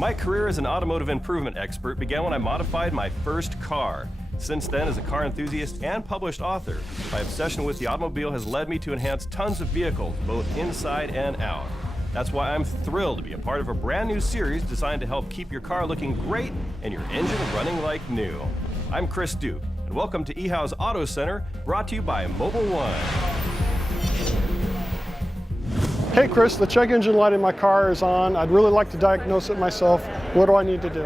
My career as an automotive improvement expert began when I modified my first car. Since then, as a car enthusiast and published author, my obsession with the automobile has led me to enhance tons of vehicles, both inside and out. That's why I'm thrilled to be a part of a brand new series designed to help keep your car looking great and your engine running like new. I'm Chris Duke, and welcome to eHow's Auto Center, brought to you by Mobile One. Hey Chris, the check engine light in my car is on. I'd really like to diagnose it myself. What do I need to do?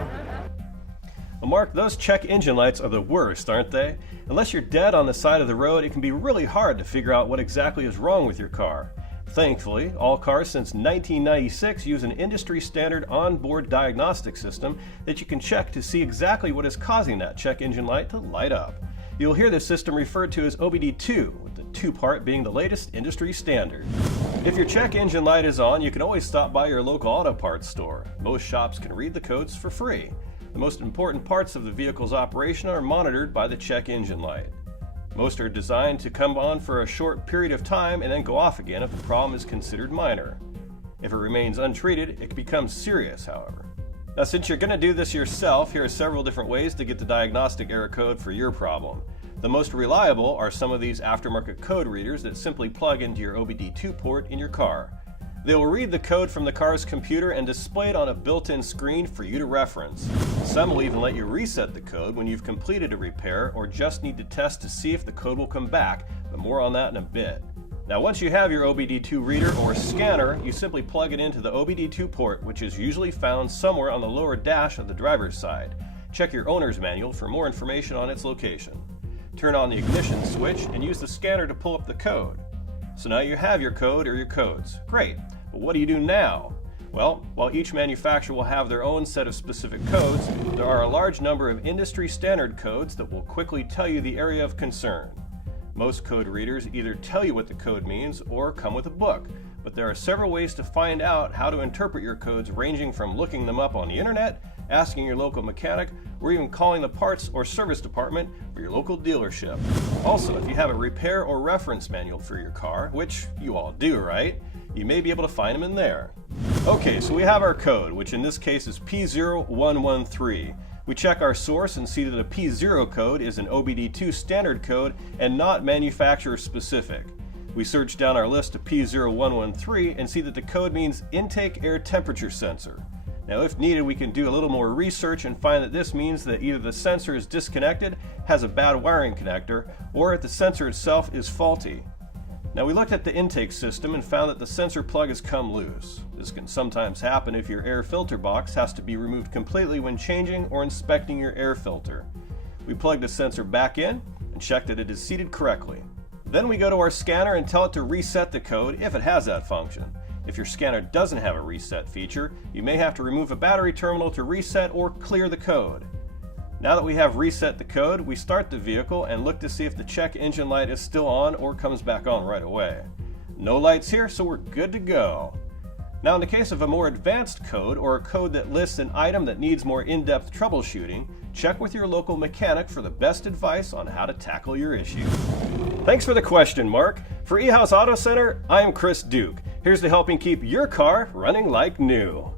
Well, Mark, those check engine lights are the worst, aren't they? Unless you're dead on the side of the road, it can be really hard to figure out what exactly is wrong with your car. Thankfully, all cars since 1996 use an industry-standard onboard diagnostic system that you can check to see exactly what is causing that check engine light to light up. You'll hear this system referred to as OBD2, with the 2-part being the latest industry standard. If your check engine light is on, you can always stop by your local auto parts store. Most shops can read the codes for free. The most important parts of the vehicle's operation are monitored by the check engine light. Most are designed to come on for a short period of time and then go off again if the problem is considered minor. If it remains untreated, it can become serious, however. Now, since you're going to do this yourself, here are several different ways to get the diagnostic error code for your problem. The most reliable are some of these aftermarket code readers that simply plug into your OBD2 port in your car. They will read the code from the car's computer and display it on a built-in screen for you to reference. Some will even let you reset the code when you've completed a repair or just need to test to see if the code will come back, but more on that in a bit. Now, once you have your OBD2 reader or scanner, you simply plug it into the OBD2 port, which is usually found somewhere on the lower dash of the driver's side. Check your owner's manual for more information on its location. Turn on the ignition switch and use the scanner to pull up the code. So now you have your code or your codes. Great, but what do you do now? Well, while each manufacturer will have their own set of specific codes, there are a large number of industry standard codes that will quickly tell you the area of concern. Most code readers either tell you what the code means or come with a book, but there are several ways to find out how to interpret your codes, ranging from looking them up on the internet, asking your local mechanic, or even calling the parts or service department for your local dealership. Also, if you have a repair or reference manual for your car, which you all do, right? You may be able to find them in there. Okay, so we have our code, which in this case is P0113. We check our source and see that a P0 code is an OBD2 standard code and not manufacturer specific. We search down our list of P0113 and see that the code means intake air temperature sensor. Now, if needed, we can do a little more research and find that this means that either the sensor is disconnected, has a bad wiring connector, or that the sensor itself is faulty. Now, we looked at the intake system and found that the sensor plug has come loose. This can sometimes happen if your air filter box has to be removed completely when changing or inspecting your air filter. We plug the sensor back in and check that it is seated correctly. Then we go to our scanner and tell it to reset the code if it has that function. If your scanner doesn't have a reset feature, you may have to remove a battery terminal to reset or clear the code. Now that we have reset the code, we start the vehicle and look to see if the check engine light is still on or comes back on right away. No lights here, so we're good to go. Now, in the case of a more advanced code or a code that lists an item that needs more in-depth troubleshooting, check with your local mechanic for the best advice on how to tackle your issue. Thanks for the question, Mark. For eHow's Auto Center, I'm Chris Duke. Here's to helping keep your car running like new.